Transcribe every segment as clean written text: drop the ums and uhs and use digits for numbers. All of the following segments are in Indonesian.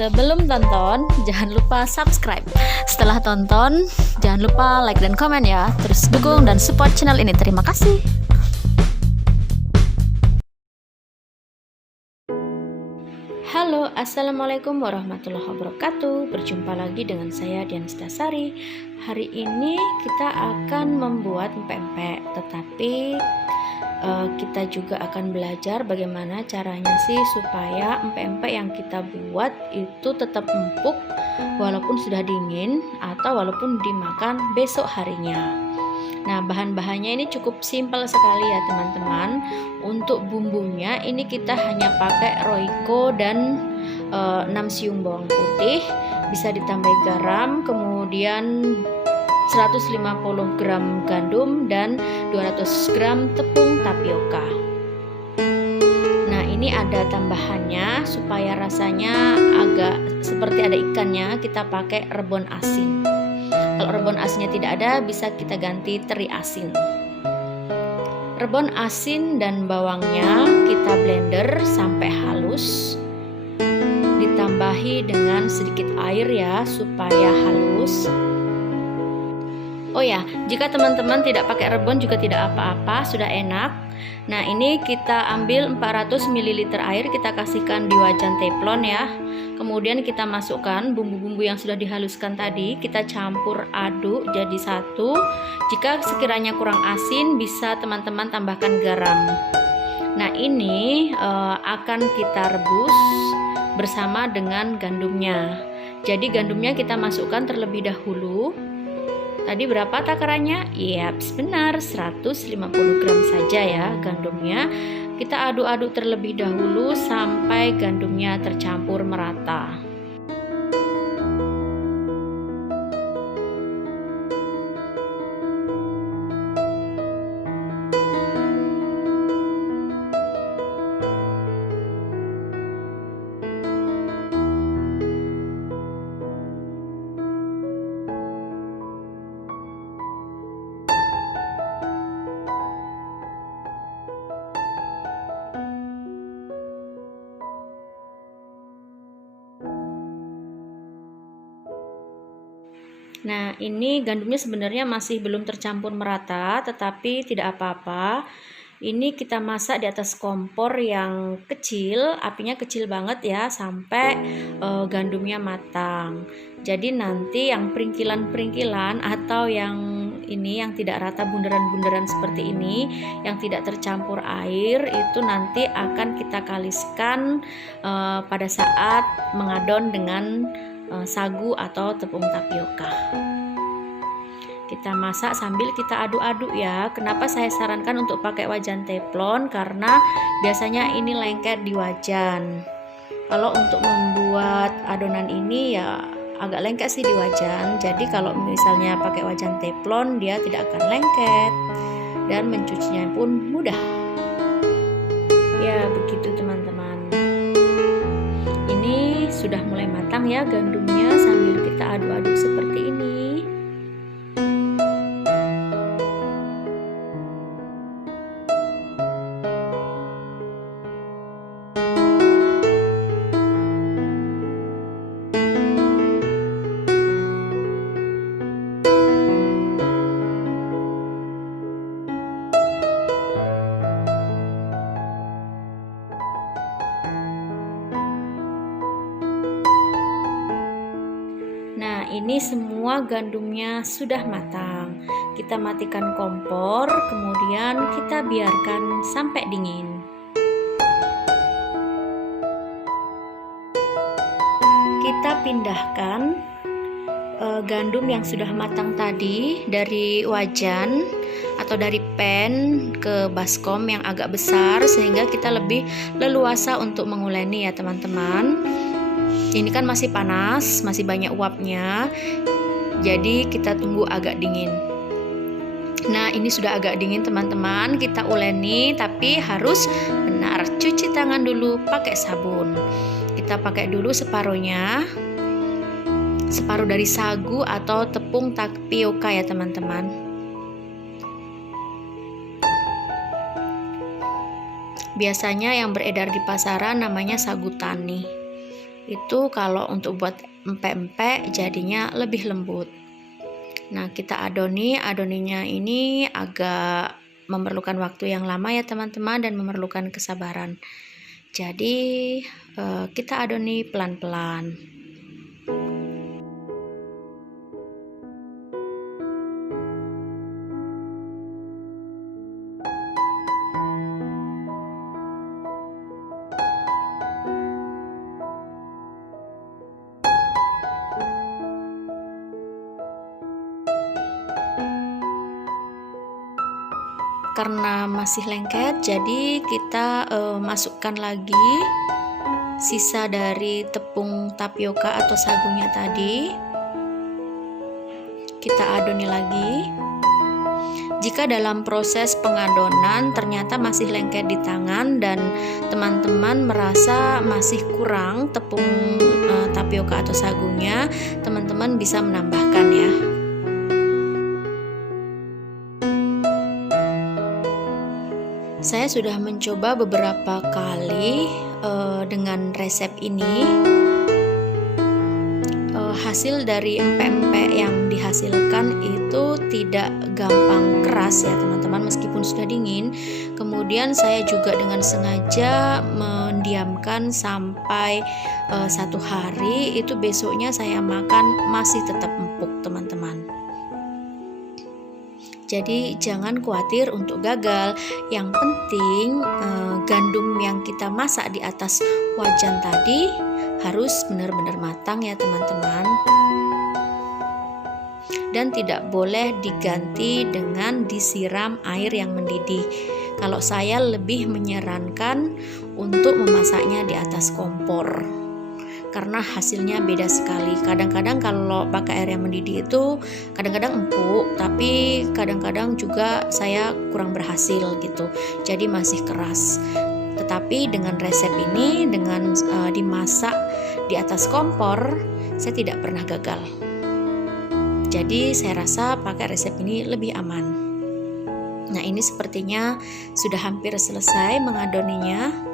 Sebelum tonton, jangan lupa subscribe. Setelah tonton, jangan lupa like dan komen ya. Terus dukung dan support channel ini. Terima kasih. Halo, assalamualaikum warahmatullahi wabarakatuh. Berjumpa lagi dengan saya Dian Stasari. Hari ini kita akan membuat empek-empek, tetapi kita juga akan belajar bagaimana caranya sih supaya empek-empek yang kita buat itu tetap empuk walaupun sudah dingin atau walaupun dimakan besok harinya. Nah, bahan-bahannya ini cukup simpel sekali ya teman-teman. Untuk bumbunya ini kita hanya pakai Royco dan 6 siung bawang putih, bisa ditambah garam, kemudian 150 gram gandum dan 200 gram tepung tapioka. Nah, ini ada tambahannya supaya rasanya agak seperti ada ikannya, kita pakai rebon asin. Kalau rebon asinnya tidak ada, bisa kita ganti teri asin. Rebon asin dan bawangnya kita blender sampai halus. Ditambahi dengan sedikit air ya supaya halus. Oh ya, jika teman-teman tidak pakai rebon juga tidak apa-apa, sudah enak. Nah, ini kita ambil 400 ml air, kita kasihkan di wajan teflon ya. Kemudian kita masukkan bumbu-bumbu yang sudah dihaluskan tadi, kita campur aduk jadi satu. Jika sekiranya kurang asin, bisa teman-teman tambahkan garam. Nah, ini akan kita rebus bersama dengan gandumnya. Jadi gandumnya kita masukkan terlebih dahulu. Tadi berapa takarannya? Iya, benar, 150 gram saja ya gandumnya. Kita aduk-aduk terlebih dahulu sampai gandumnya tercampur merata. Nah, ini gandumnya sebenarnya masih belum tercampur merata, tetapi tidak apa-apa. Ini kita masak di atas kompor yang kecil, apinya kecil banget ya, sampai gandumnya matang. Jadi nanti yang peringkilan-peringkilan atau yang ini yang tidak rata, bundaran-bundaran seperti ini, yang tidak tercampur air, itu nanti akan kita kaliskan pada saat mengadon dengan sagu atau tepung tapioka. Kita masak sambil kita aduk-aduk ya. Kenapa saya sarankan untuk pakai wajan teflon? Karena biasanya ini lengket di wajan. Kalau untuk membuat adonan ini ya agak lengket sih di wajan. Jadi kalau misalnya pakai wajan teflon, dia tidak akan lengket dan mencucinya pun mudah. Ya, begitu teman-teman. Ini sudah mulai matang ya gandumnya, sambil kita aduk-aduk seperti ini. Nah, ini semua gandumnya sudah matang. Kita matikan kompor, kemudian kita biarkan sampai dingin. Kita pindahkan gandum yang sudah matang tadi dari wajan atau dari pan ke baskom yang agak besar, sehingga kita lebih leluasa untuk menguleni ya teman-teman. Ini kan masih panas, masih banyak uapnya, jadi kita tunggu agak dingin. Nah, ini sudah agak dingin teman-teman, kita uleni, tapi harus benar cuci tangan dulu pakai sabun. Kita pakai dulu separuhnya, separuh dari sagu atau tepung tapioka ya teman-teman. Biasanya yang beredar di pasaran namanya sagu tani. itu kalau untuk buat empek-empek jadinya lebih lembut. Nah, kita adoninya ini agak memerlukan waktu yang lama ya teman-teman, dan memerlukan kesabaran. Jadi kita adoni pelan-pelan. Karena masih lengket, jadi kita masukkan lagi sisa dari tepung tapioka atau sagunya tadi. Kita adoni lagi. Jika dalam proses pengadonan ternyata masih lengket di tangan dan teman-teman merasa masih kurang tepung tapioka atau sagunya, teman-teman bisa menambahkan ya. Saya sudah mencoba beberapa kali dengan resep ini. Hasil dari empek-empek yang dihasilkan itu tidak gampang keras ya teman-teman, meskipun sudah dingin. Kemudian saya juga dengan sengaja mendiamkan sampai 1 hari, itu besoknya saya makan masih tetap empuk teman-teman. Jadi jangan khawatir untuk gagal. Yang penting gandum yang kita masak di atas wajan tadi harus benar-benar matang ya teman-teman. Dan tidak boleh diganti dengan disiram air yang mendidih. Kalau saya lebih menyarankan untuk memasaknya di atas kompor, karena hasilnya beda sekali. Kadang-kadang kalau pakai air yang mendidih itu kadang-kadang empuk, tapi kadang-kadang juga saya kurang berhasil gitu, jadi masih keras. Tetapi dengan resep ini, dengan dimasak di atas kompor, saya tidak pernah gagal. Jadi saya rasa pakai resep ini lebih aman. Nah, ini sepertinya sudah hampir selesai mengadoninya.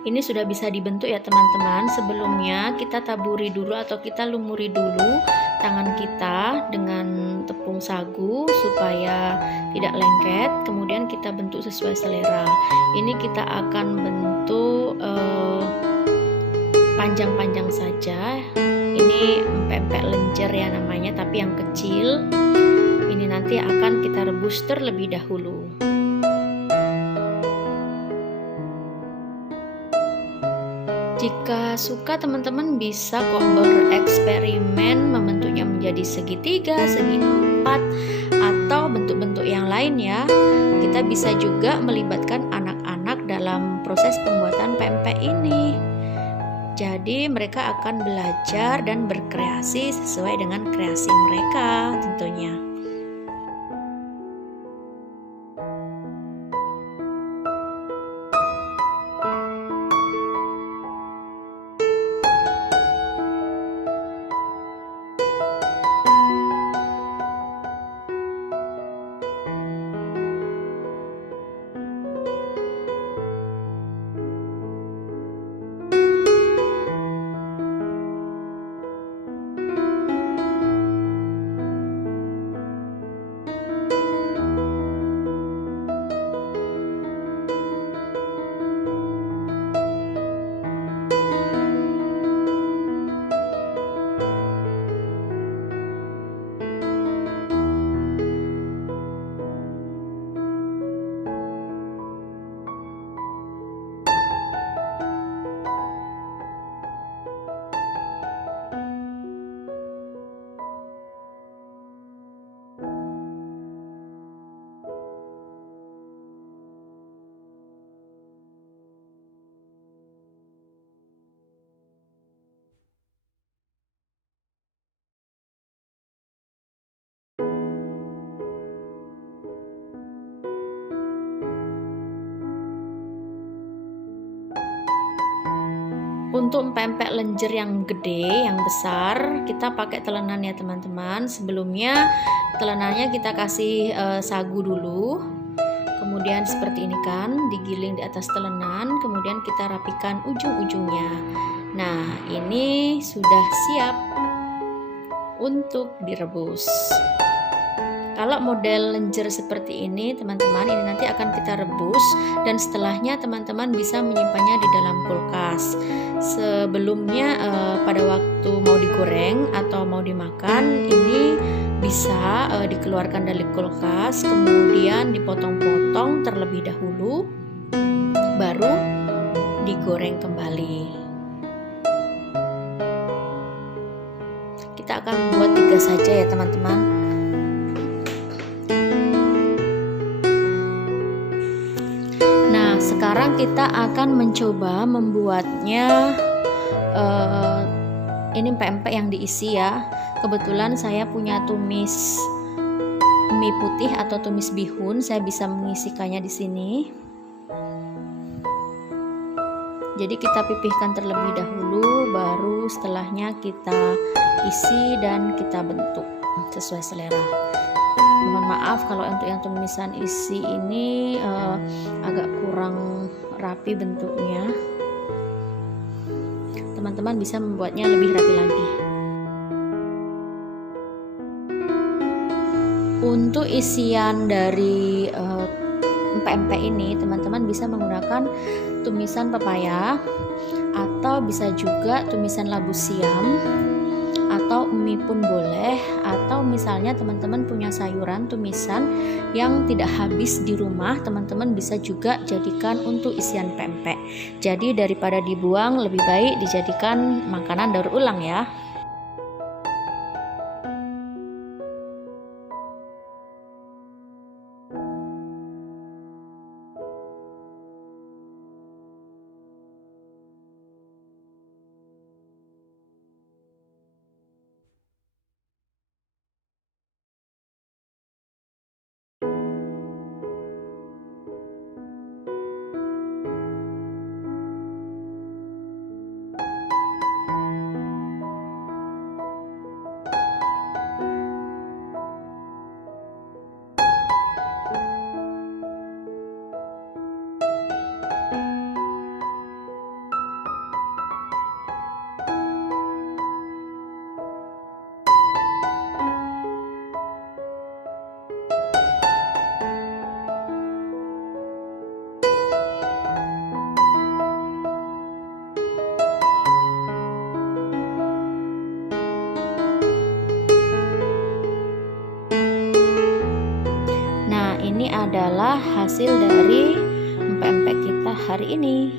Ini sudah bisa dibentuk ya teman-teman. Sebelumnya kita taburi dulu atau kita lumuri dulu tangan kita dengan tepung sagu supaya tidak lengket. Kemudian kita bentuk sesuai selera. Ini kita akan bentuk panjang-panjang saja. Ini empek-empek lenjer ya namanya, tapi yang kecil. Ini nanti akan kita rebus terlebih dahulu. Jika suka, teman-teman bisa kok bereksperimen membentuknya menjadi segitiga, segi empat, atau bentuk-bentuk yang lain ya. Kita bisa juga melibatkan anak-anak dalam proses pembuatan pempek ini. Jadi mereka akan belajar dan berkreasi sesuai dengan kreasi mereka tentunya. Untuk empek-empek lenjer yang gede, yang besar, kita pakai telenan ya teman-teman. Sebelumnya telenannya kita kasih sagu dulu. Kemudian seperti ini kan, digiling di atas telenan, kemudian kita rapikan ujung-ujungnya. Nah, ini sudah siap untuk direbus. Kalau model lenjer seperti ini teman-teman, ini nanti akan kita rebus dan setelahnya teman-teman bisa menyimpannya di dalam kulkas. Sebelumnya pada waktu mau digoreng atau mau dimakan, ini bisa dikeluarkan dari kulkas, kemudian dipotong-potong terlebih dahulu, baru digoreng kembali. Kita akan buat 3 saja ya teman-teman. Sekarang kita akan mencoba membuatnya ini empek-empek yang diisi ya. Kebetulan saya punya tumis mie putih atau tumis bihun, saya bisa mengisikannya di sini. Jadi kita pipihkan terlebih dahulu, baru setelahnya kita isi dan kita bentuk sesuai selera. Mohon maaf kalau untuk yang tumisan isi ini agak kurang rapi bentuknya. Teman-teman bisa membuatnya lebih rapi lagi. Untuk isian dari empek-empek ini teman-teman bisa menggunakan tumisan pepaya atau bisa juga tumisan labu siam atau mie pun boleh, atau misalnya teman-teman punya sayuran tumisan yang tidak habis di rumah, teman-teman bisa juga jadikan untuk isian pempek. Jadi daripada dibuang, lebih baik dijadikan makanan daur ulang ya. Ini adalah hasil dari empek-empek kita hari ini.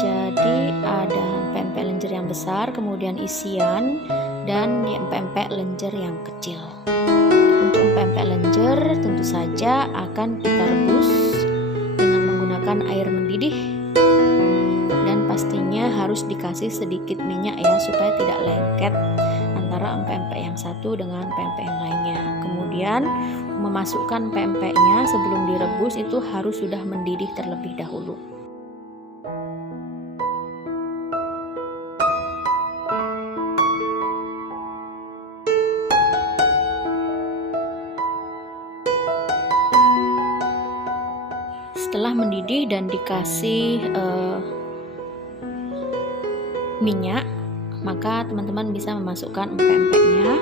Jadi ada empek-empek lenjer yang besar, kemudian isian, dan empek-empek lenjer yang kecil. Untuk empek-empek lenjer tentu saja akan kita rebus dengan menggunakan air mendidih, dan pastinya harus dikasih sedikit minyak ya, supaya tidak lengket antara empek-empek yang satu dengan empek-empek yang lainnya. Kemudian memasukkan empek-empeknya sebelum direbus itu harus sudah mendidih terlebih dahulu. Setelah mendidih dan dikasih minyak, maka teman-teman bisa memasukkan empek-empeknya.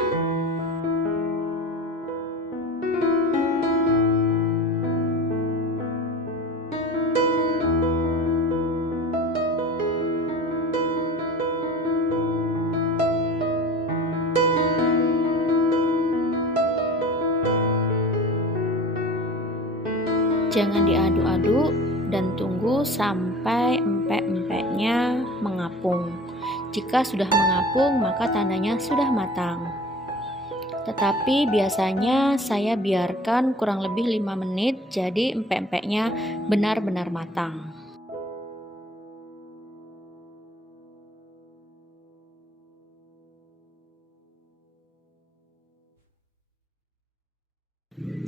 Jangan diaduk-aduk dan tunggu sampai empek-empeknya mengapung. Jika sudah mengapung, maka tandanya sudah matang. Tetapi biasanya saya biarkan kurang lebih 5 menit, jadi empek-empeknya benar-benar matang.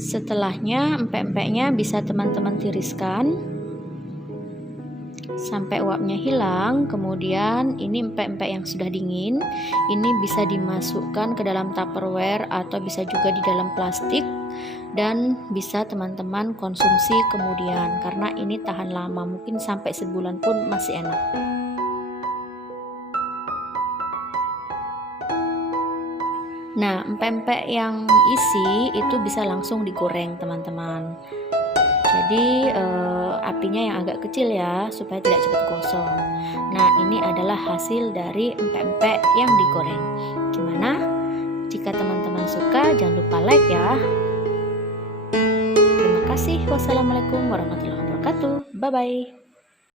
Setelahnya empek-empeknya bisa teman-teman tiriskan. sampai uapnya hilang. Kemudian ini empek-empek yang sudah dingin, ini bisa dimasukkan ke dalam tupperware atau bisa juga di dalam plastik, dan bisa teman-teman konsumsi kemudian karena ini tahan lama, mungkin sampai sebulan pun masih enak. Nah, empek-empek yang isi itu bisa langsung digoreng teman-teman. Jadi apinya yang agak kecil ya, supaya tidak cepat gosong. Nah, ini adalah hasil dari empek-empek yang digoreng. Gimana? Jika teman-teman suka, jangan lupa like ya. Terima kasih. Wassalamualaikum warahmatullahi wabarakatuh. Bye-bye.